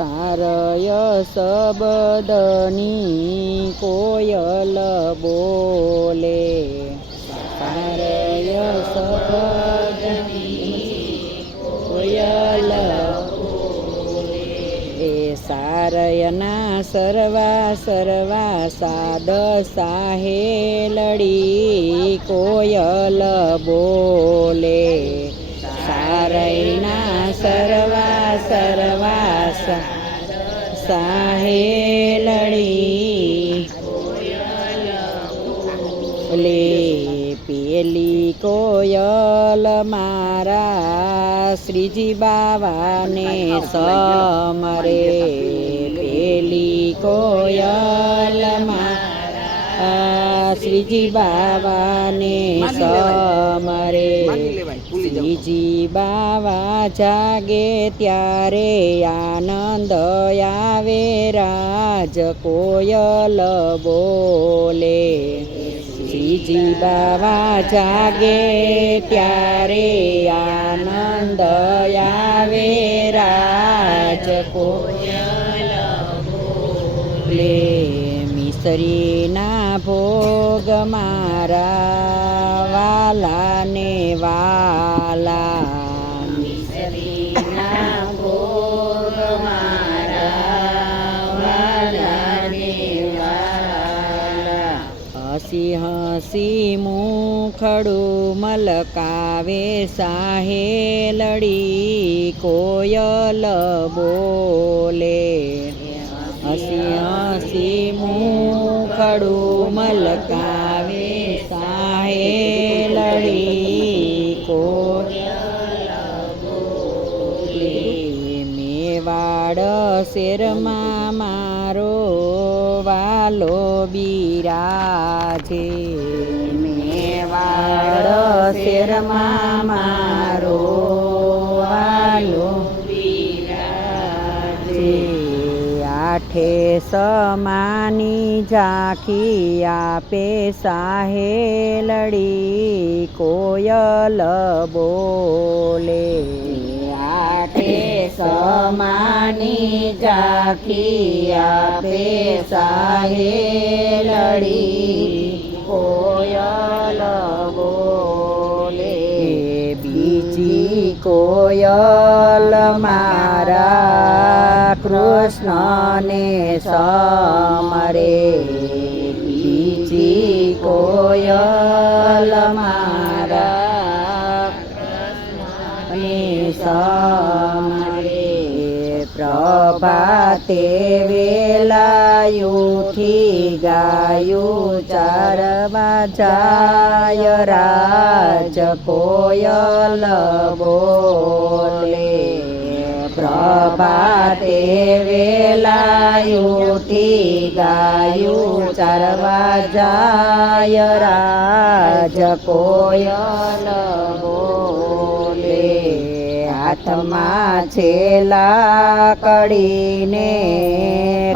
સારય શબ્દની કોયલ બોલે, સારય શબ્દની કોયલ બોલે. એ સારયના સર્વા સર્વા સાદ સાહેલડી કોયલ બોલે, સારયના સર્વા સર્વા સાહેલડી બોલે. પેલી કોયલ મારા શ્રીજી બાવાને સમરે, પેલી કોયલ મારા શ્રીજી બાવાને સમરે. શ્રીજી બાવા જાગે ત્યારે આનંદ આવે, રાજ કોયલ બોલે. શ્રીજી બાવા જાગે ત્યારે આનંદ આવે, રાજ કોયલ બોલે. મિસરીના ભોગ મારા વાલાને વાલા, મિસરીના ભોગ મારા વાલાને વાલા. હસી હસી મુખડું મલકાવે સાહેલડી કોયલ બોલે, હસી હસી મુખડું મલકાવે સાહેલડી કોયલ બોલે. મેવાડ શેરમાં મારો વાલો બિરાજે, મેવાડ શેરમાં મારો વાલો બિરાજે. આઠે સમાની ઝાંખી આપે સાહેલડી કોયલ બોલે, આઠે સમાની ઝાંખી આપે સાહેલડી કોયલ બોલે. બીજી કોયલ મારા કૃષ્ણને સમરે, બીજી કોયલ મારા કૃષ્ણને સમરે. પ્રભાતે વેલાયુથી ગાયું ચારવા જાય, રાજ કોયલ બોલે. પ્રભાતે વેલાયુથી ગાયું ચારવા જાય, રાજ કોયલ બોલે. હાથમાં છેલા કડીને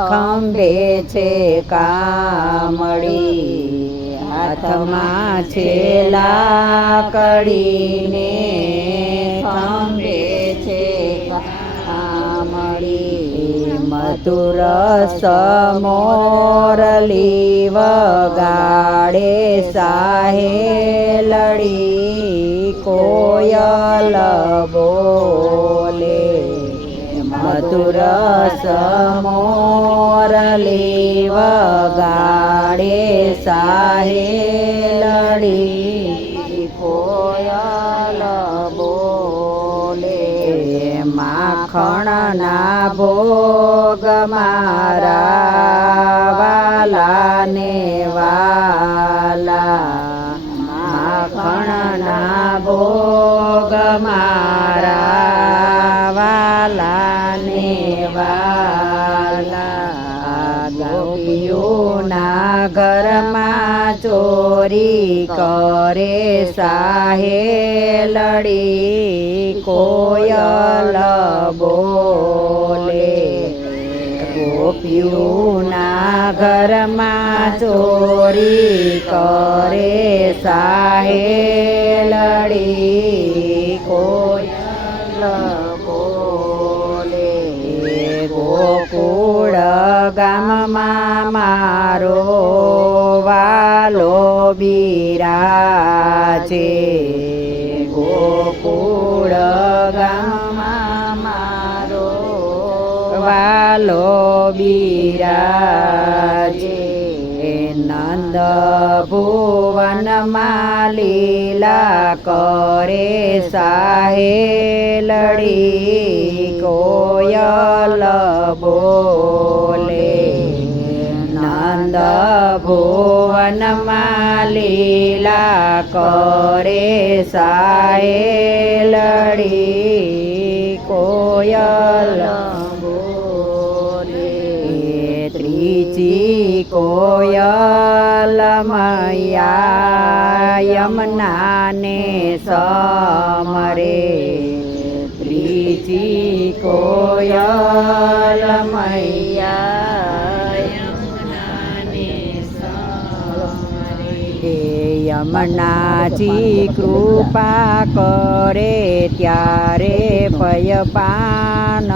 ખંભે છે કામળી, હાથમાં છેલા કડીને ખંભે છે કામળી. મધુર સમોરલી વગાડે સાહેલડી કોયલ બોલે, મધુર સમોરલી વગાડે સાહેલડી કોયલ બોલે. માખણના ભોગ મારા વાલાને વાલા, માખણના ભોગ મારા વાલાને વાલા. ગોપીઓના ઘરમાં ચોરી કરે સાહેલડી કોયલ બોલે, ગોપીઓના ઘરમાં ચોરી કરે સાહેલડી કોયલ બોલે. ગામમાં મારો વાલો બિરાજે ગોકુળ ગામમાં મારો વાલો બિરાજે નંદ ભુવનમાં લીલા કરે સાહેલડી કોયલ બોલે નંદ ભુવનમાં લીલા કરે સાહેલડી કોયલ બોલે ત્રીજી કોયલ મૈયા યમુનાને સમરે ત્રીજી કોયલ મૈયા યમુનાને સમરે યમુનાજી કૃપા કરે ત્યારે પયપાન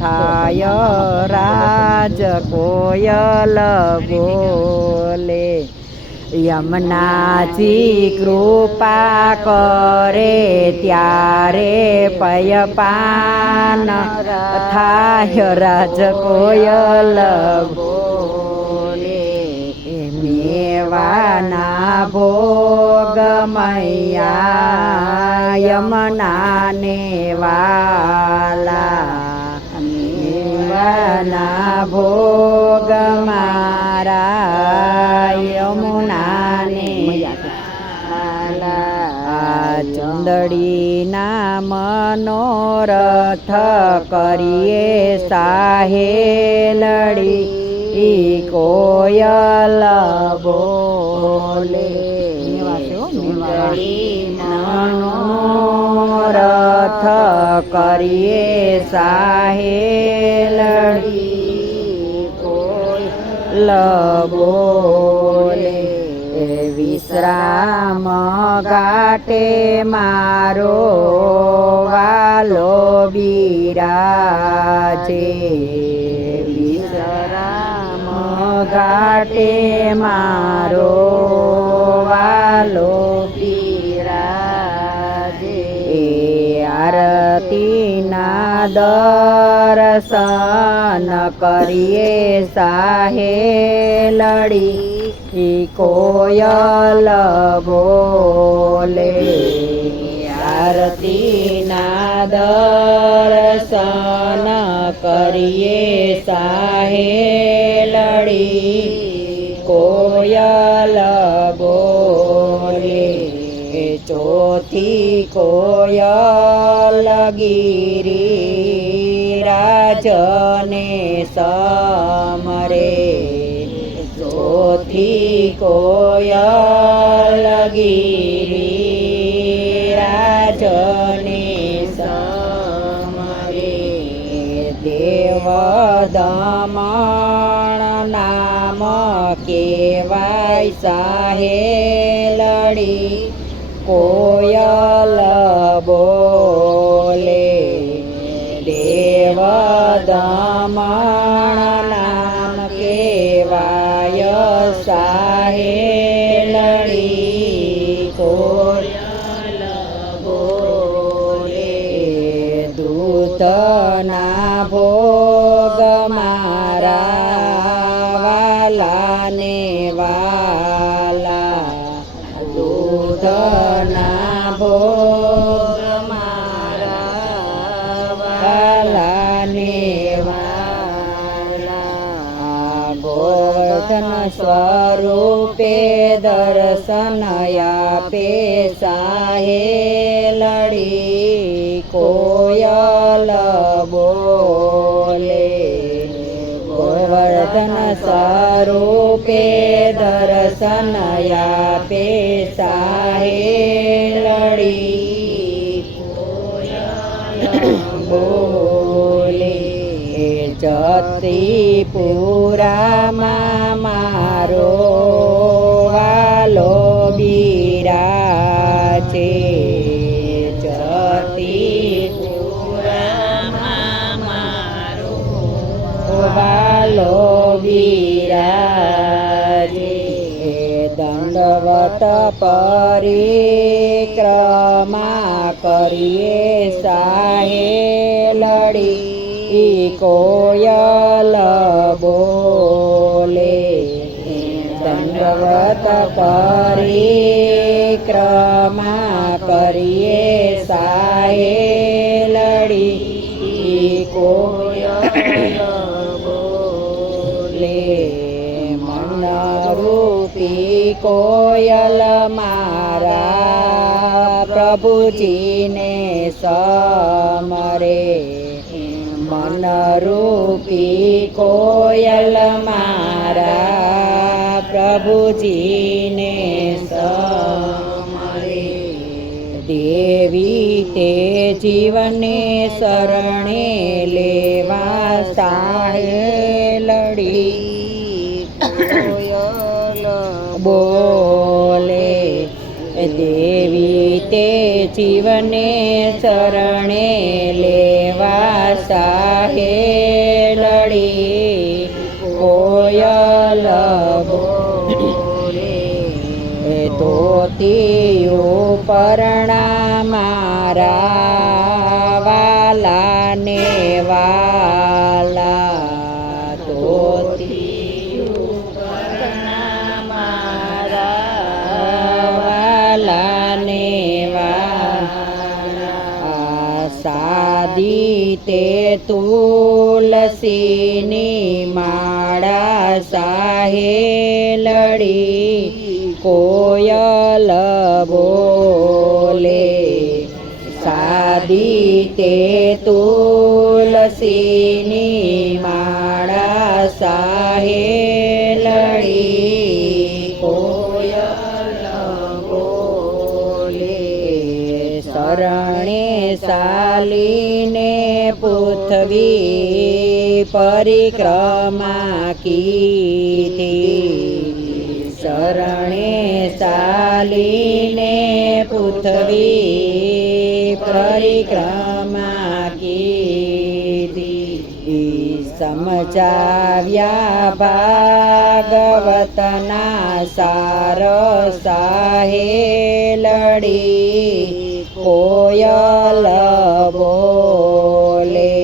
થાય રાજ કોયલ બોલે યમુનાજી કૃપા કરે ત્યારે પયપાન થાય રાજ કોયલ બોલે મેવાના ભોગ મૈયા યમુનાને વાલા મેવાના ભોગ મારા યમુનાને વાલા ચંદડીના મનોરથ કરીએ સાહેલડી કોયલ બોલે મનોરથ કરીએ સાહેલડી કોયલ બોલે વિશ્રામ ઘાટે મારો વાલો બિરાજે વિશ્રામ ઘાટે મારો વાલો બિરાજે આરતીના દર્શન કરીએ સાહેલડી કોયલ બોલે આરતીના દર્શન કરીએ સાહેલડી કોયલ બોલે ચોથી કોયલ ગિરિરાજને સમરે ચોથી કોયલ ગિરિરાજને સમરે દેવ દમણ નામ કેવાય સાહેલડી કોયલ બોલે દેવ દમણ નામ કેવાય સાહેલડી કોયલ બોલે દૂધના ભોગ મારા વાલાને વાલા દૂધના ભોગ મારા વાલાને વાલા ગોવર્ધન સ્વરૂપે દર્શન આપે સાહેલડી કોયલ બોલે ગોવર્ધન સ્વરૂપે દર્શન આપે સાહેલડી બોલે જતીપુરામાં મારો વાલો બિરાજે જતીપુરામાં મારો વાલો બિરાજે દંડવત પરિક્રમા કરીએ સાહેલડી કોયલ બોલે દંડવત પરિક્રમા કરીએ સાહેલડી કોયલ બોલે મનરૂપી કોયલ મારા પ્રભુજીને સમરે મનરૂપી કોયલ મારા પ્રભુજીને સમરે દેવી તે જીવને શરણે લેવા સાહેલડી કોયલ બોલે દેવી તે જીવને શરણે લેવા સાહેલડી કોયલ બોલે ધોતિયું પરણા મારા વાલાને વાલા ધોતિયું પરણા મારા વાલાને વાલા સાદી તે તુલસીની માળા સાહેલડી કોયલ બોલે સાદી તે તુલસીની માળા સાહેલડી કોયલ બોલે શરણે સાલીને પૃથ્વી પરિક્રમા કીધી શરણે ચાલીને પૃથ્વી પરિક્રમા કીધી સમજાવ્યા ભાગવતના સાર સાહેલડી કોયલ બોલે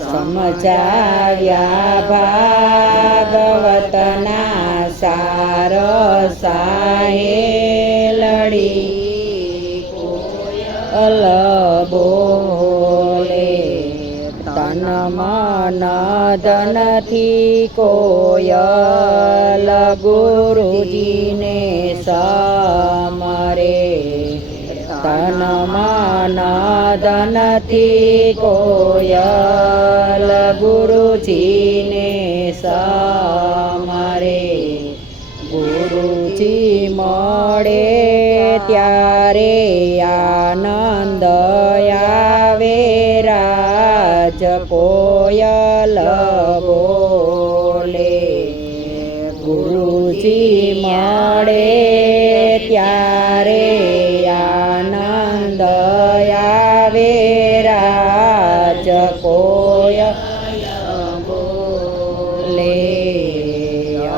સમજાવ્યા ભાગવતના સાર સાહેલડી કોયલ બોલે તન મન ધનથી કોયલ ગુરુજીને સમરે તન મન ધનથી કોયલ ગુરુજીને સમરે ગુરુજી મળે ત્યારે આનંદ આવે રાજ કોયલ બોલે ગુરુજી મળે ત્યારે આનંદ આવે રાજ કોયલ બોલે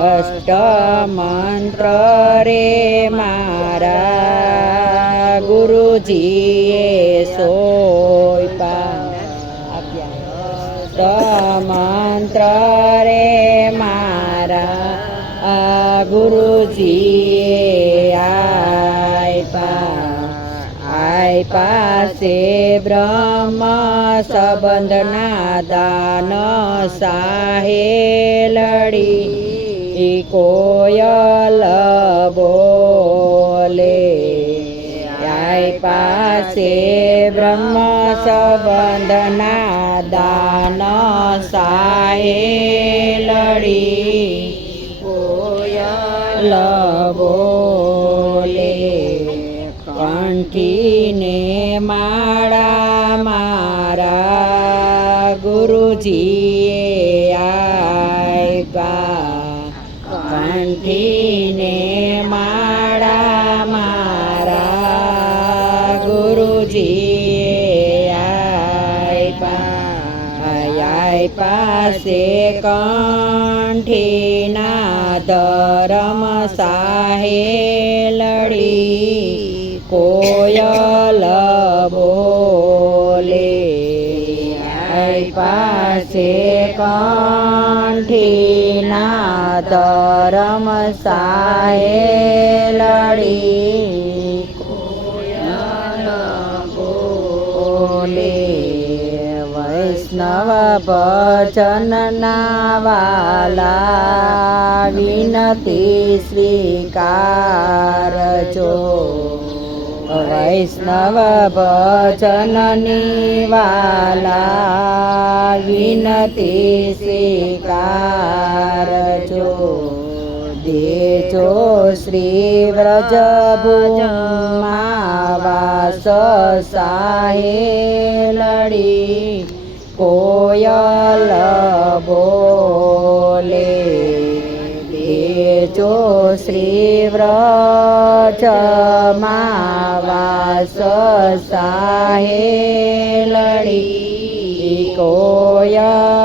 અષ્ટમંત્ર રે મારા ગુરુજીએ સોયપા અષ્ટમંત્ર રે મારા ગુરુજીએ આયપા સે બ્રહ્મ સંબંધના દાન સાહેલડી કોયલ બોલે આયપા સે બ્રહ્મ સંબંધના દાન સાહેલડી કોયલ બોલે કંઠીને માળા મારા ગુરુજીએ આપ્યા કંઠીને માળા મારા ગુરુજીએ આપ્યા પાસે કંઠીના ધરમ સાહેલડી કોયલ બોલે પાસે કંઠીના ધરમ સાહેલડી કોયલ બોલે વૈષ્ણવ ભજનના વાલા વિનતી સ્વીકારજો વૈષ્ણવ ભજનની વાલા વિનતી સ્વીકારજો દેજો શ્રી વ્રજભૂમાં વાસ સાહેલડી કોયલ બોલે દેજો શ્રી વ્રજમાં વાસ સાહેલડી કોયલ